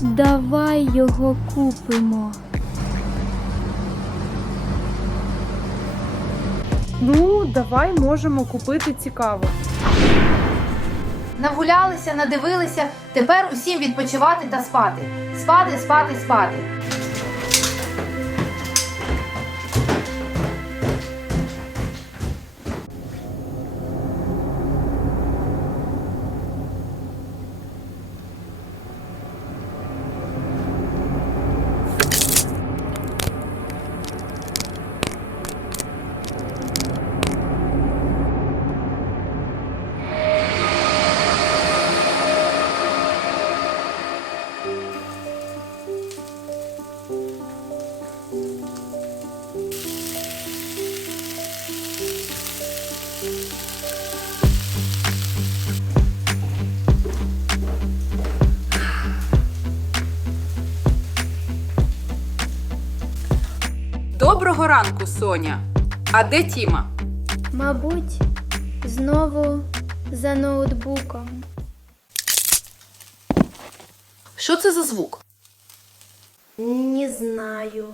Давай його купимо. Ну, давай можемо купити цікаво. Нагулялися, надивилися. Тепер усім відпочивати та спати. Спати, спати, спати. Доброго ранку, Соня. А де Тіма? Мабуть, знову за ноутбуком. Що це за звук? Не знаю.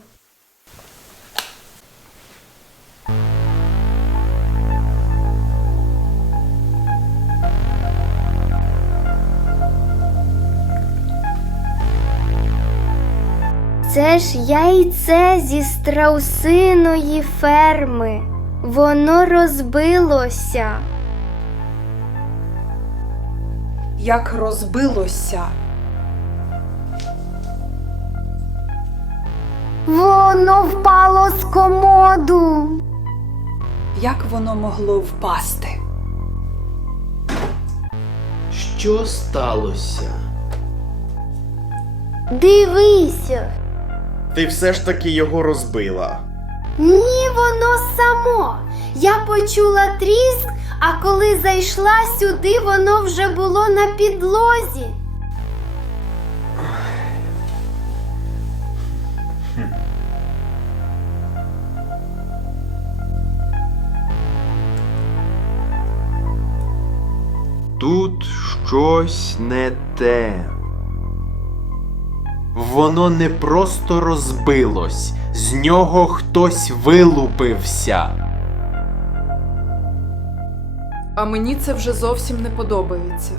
Це ж яйце зі страусиної ферми. Воно розбилося. Як розбилося. Воно впало з комоду. Як воно могло впасти? Що сталося? Дивися. Ти все ж таки його розбила. Ні, воно само. Я почула тріск, а коли зайшла сюди, воно вже було на підлозі. Тут щось не те. Воно не просто розбилось, з нього хтось вилупився. А мені це вже зовсім не подобається.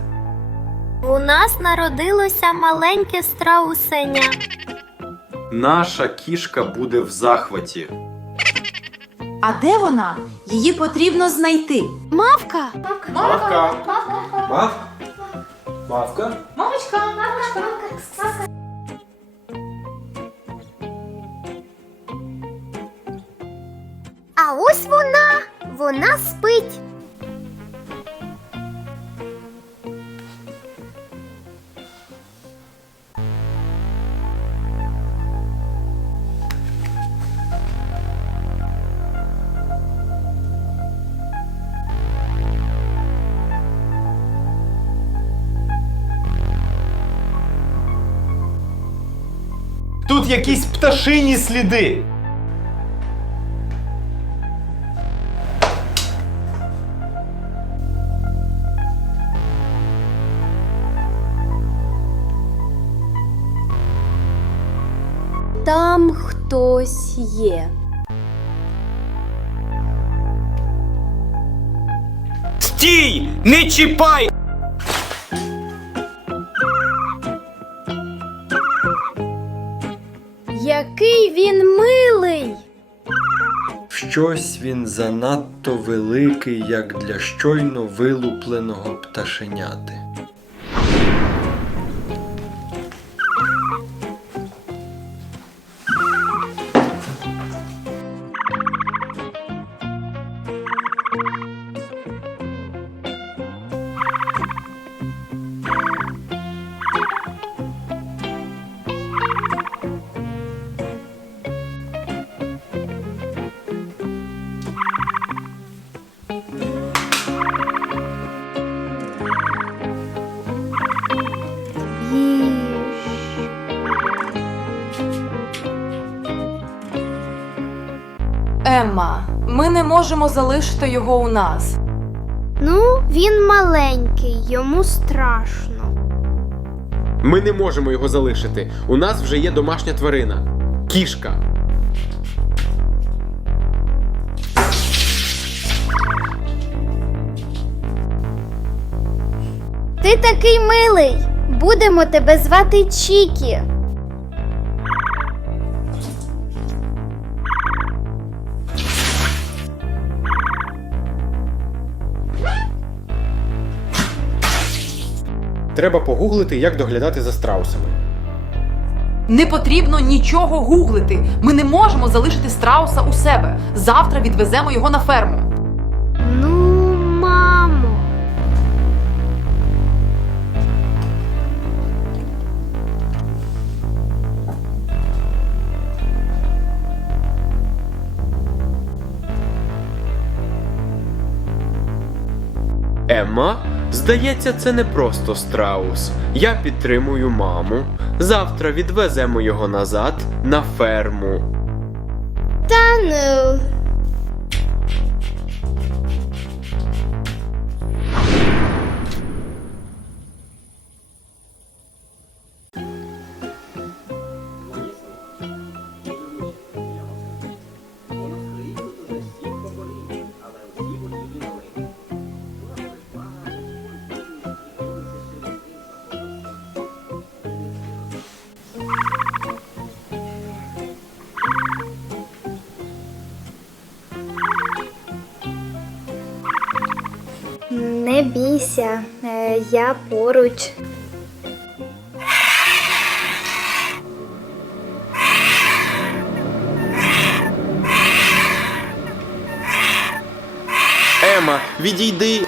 У нас народилося маленьке страусеня. Наша кішка буде в захваті. А де вона? Її потрібно знайти. Мавка. Мавка! Мавка! Мавка? Мамочка, А ось вона. Вона спить. Тут якісь пташині сліди. Там хтось є. Стій! Не чіпай! Який він милий. Щось він занадто великий, як для щойно вилупленого пташеняти. Емма, ми не можемо залишити його у нас. Ну, він маленький, йому страшно. Ми не можемо його залишити. У нас вже є домашня тварина. Кішка. Ти такий милий. Будемо тебе звати Чікі. Треба погуглити, як доглядати за страусами. Не потрібно нічого гуглити. Ми не можемо залишити страуса у себе. Завтра відвеземо його на ферму. Ну, мамо. Емма, здається, це не просто страус. Я підтримую маму. Завтра відвеземо його назад на ферму. Та ну. Не бійся, е, я поруч. Ема, відійди.